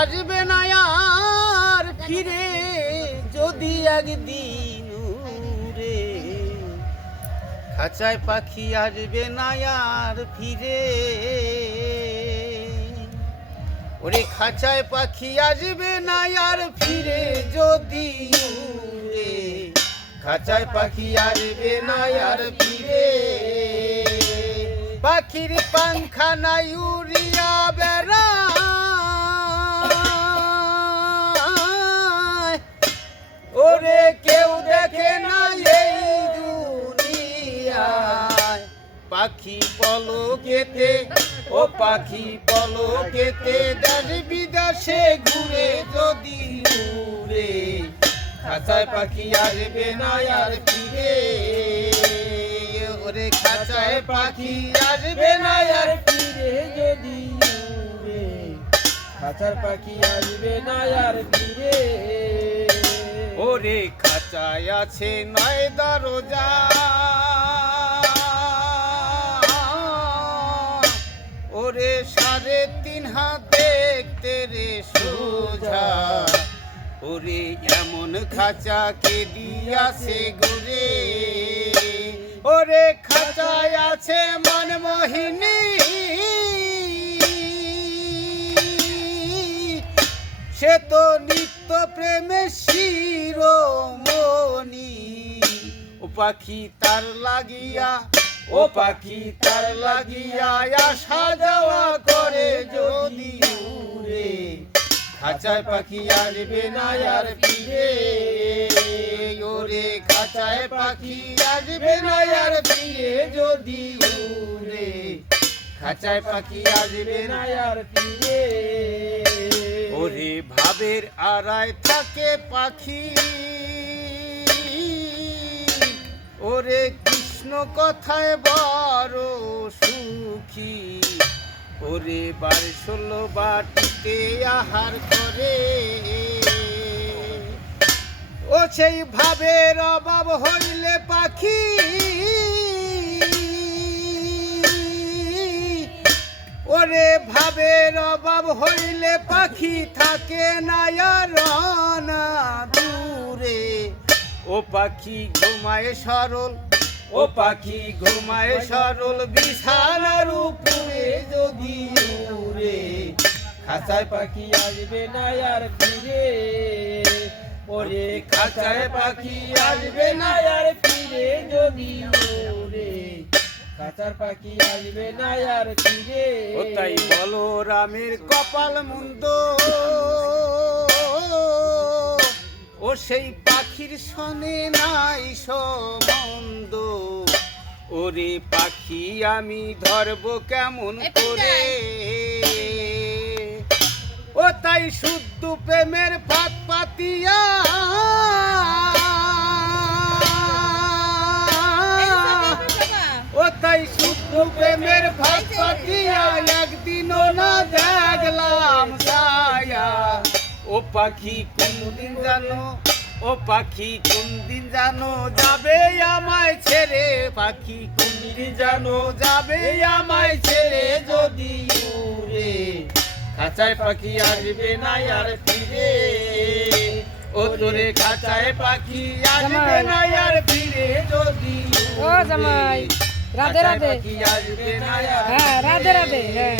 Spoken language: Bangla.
আসবে না আর ফিরে যদি একদিন উড়ে, খাঁচায় পাখি আসবে না আর ফিরে। ওরে খাঁচায় পাখি আসবে না আর ফিরে যদি উড়ে, খাঁচায় পাখি আসবে না আর ফিরে। পাখির পাংখা নাই উড়িয়া বেড়ায়, ওরে কেউ দেখে না এই দুনিয়ায়। পাখি পলকেতে, ও পাখি পলকেতে দেশ বিদেশে ঘুরে যদি উড়ে, খাঁচায় পাখি আসবে না আর ফিরে। ওরে খাঁচায় পাখি আসবে না আর ফিরে যদি উড়ে, খাঁচার পাখি আসবে না আর ফিরে। ওরে খাঁচায় আছে 9 দরজা, ওরে 3.5 হাত দেখতে রে সোজা। ওরে এমন খাঁচা কে দিয়াছে ঘুরে, ওরে খাঁচায় আছে মনমোহিনী, সে তো নিত্য প্রেমে শিরোমণি। ও পাখি তার লাগিয়া, ও পাখি তার লাগিয়া আসা যাওয়া করে যদি উড়ে, খাঁচায় পাখি আসবে না আর ফিরে। ওরে খাঁচায় পাখি আসবে না আর ফিরে যদি উড়ে, খাঁচায় পাখি আসবে না আর ফিরে। ওরে ভাবের আড়ায় থাকে পাখি, ওরে কৃষ্ণ কথায় বড় সুখী। ওরে 12-16 বাটিতে আহার করে, ও সেই ভাবের অভাব হইলে পাখি, ওরে ভাবের অভাব হইলে পাখি থাকে না আর দূরে। ও পাখি ঘুমায় সরল, ও পাখি ঘুমায় সরল বিছানার উপরে যদি উড়ে, খাঁচায় পাখি আসবে না আর ফিরে। ওরে খাঁচায় পাখি আসবে না আর ফিরে যদি উড়ে, খাঁচার পাখি আসবে না আর ফিরে। ও তাই বলো রামের কপাল মন্দ, ও সেই পাখির সনে নাই সম্বন্ধ। ওরে পাখি আমি ধরবো কেমন করে, ও তাই শুদ্ধ প্রেমের ফাঁদ পাতিয়া, ও তাই শুদ্ধ প্রেমের ফাঁদ পাতিয়া একদিনও না দেখলাম ছায়া। ও পাখি কোনদিন জানো, ও পাখি কোনদিন জানো যাবে আমায় ছেড়ে, পাখি কোনদিন জানো যাবে আমায় ছেড়ে যদি উড়ে, খাঁচায় পাখি আসবে না আর ফিরে। ও তোরে খাঁচায় পাখি আসবে না আর ফিরে যদি উড়ে, জামাই রাধে রাধে, পাখি আসবে না আর হ্যাঁ রাধে রাধে, হ্যাঁ।